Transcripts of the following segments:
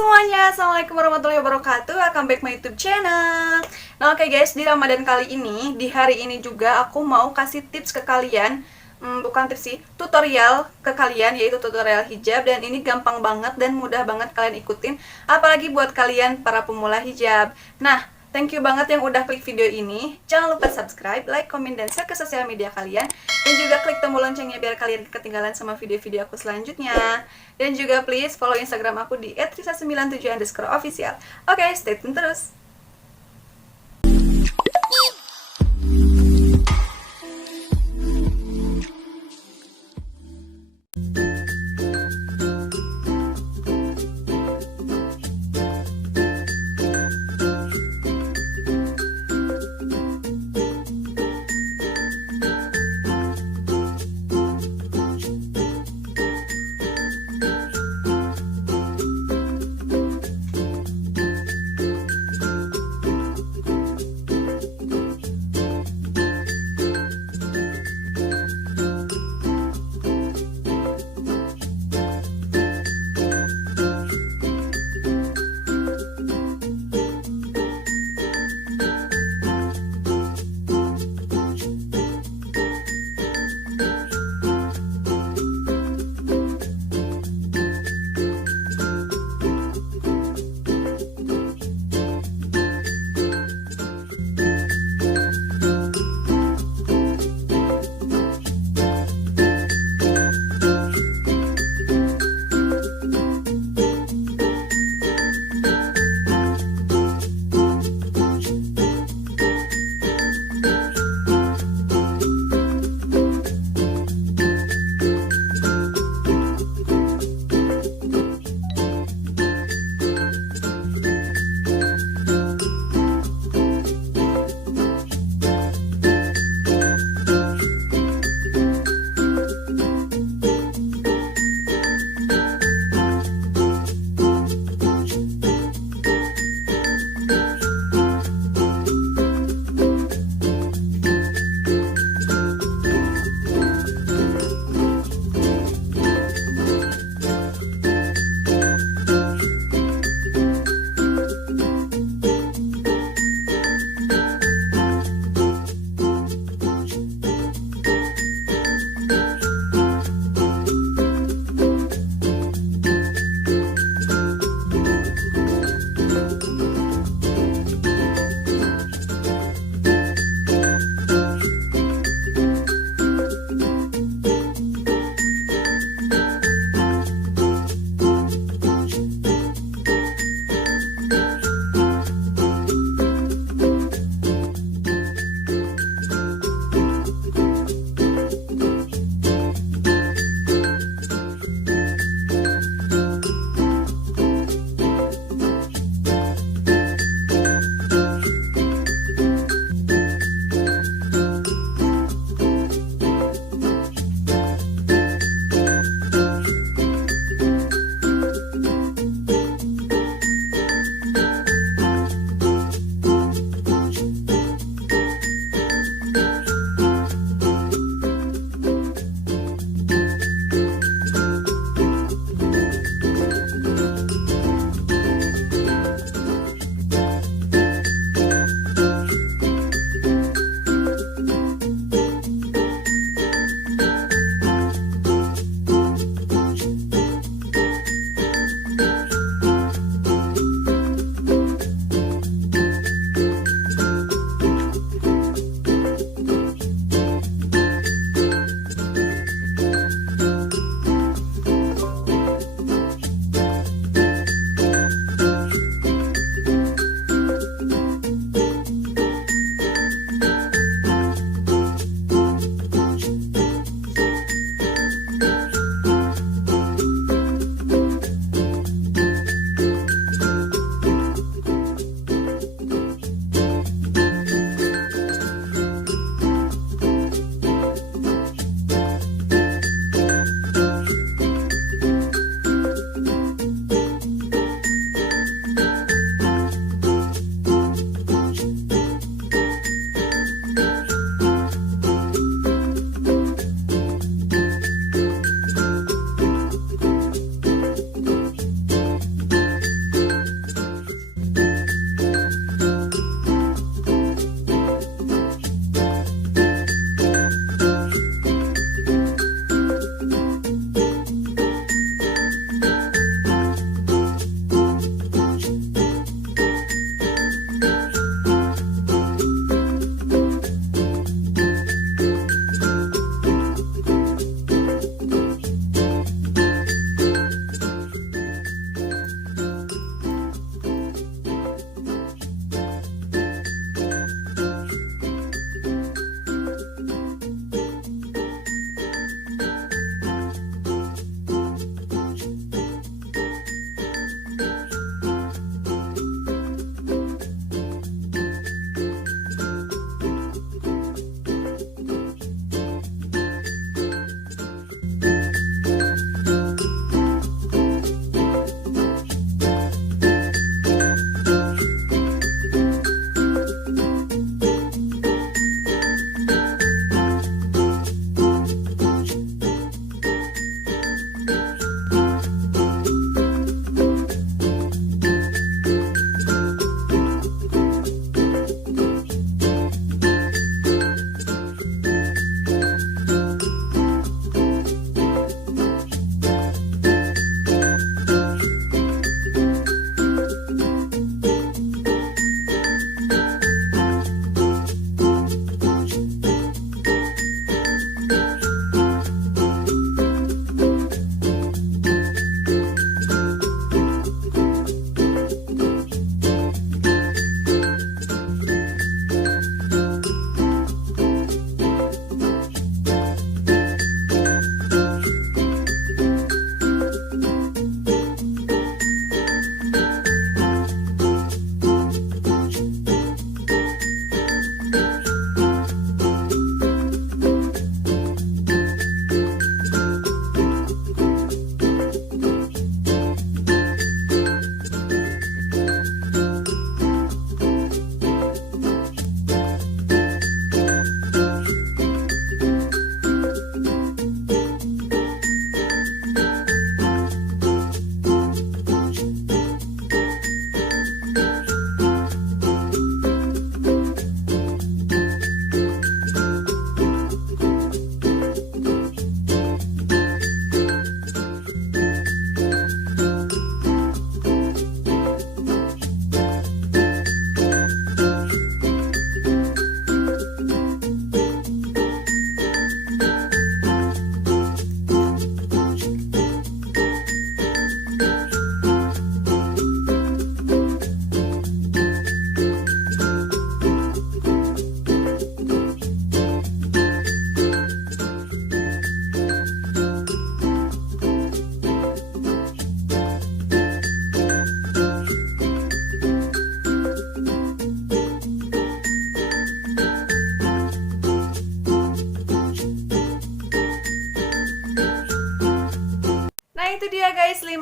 semuanya, Assalamualaikum warahmatullahi wabarakatuh. Welcome back my YouTube channel. Nah oke guys, di Ramadan kali ini, di hari ini juga aku mau kasih tips ke kalian. Bukan tips sih, tutorial ke kalian, yaitu tutorial hijab. Dan ini gampang banget dan mudah banget kalian ikutin, apalagi buat kalian para pemula hijab. Nah, thank you banget yang udah klik video ini. Jangan lupa subscribe, like, komen, dan share ke sosial media kalian. Dan juga klik tombol loncengnya biar kalian ketinggalan sama video-video aku selanjutnya. Dan juga please follow Instagram aku di @risa97_official. Oke, stay tune terus.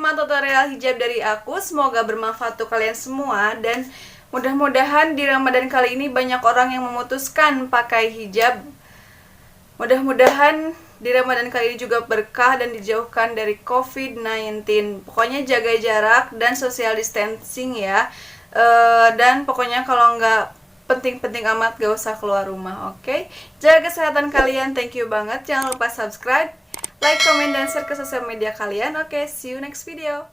pertama tutorial hijab dari aku. Semoga bermanfaat untuk kalian semua. Dan mudah-mudahan di Ramadan kali ini banyak orang yang memutuskan pakai hijab. Mudah-mudahan di Ramadan kali ini juga berkah dan dijauhkan dari COVID-19. Pokoknya jaga jarak dan social distancing ya. Dan pokoknya kalau nggak penting-penting amat gak usah keluar rumah, oke? Jaga kesehatan kalian, thank you banget. Jangan lupa subscribe, like, comment, dan share ke sosial media kalian. Oke, see you next video.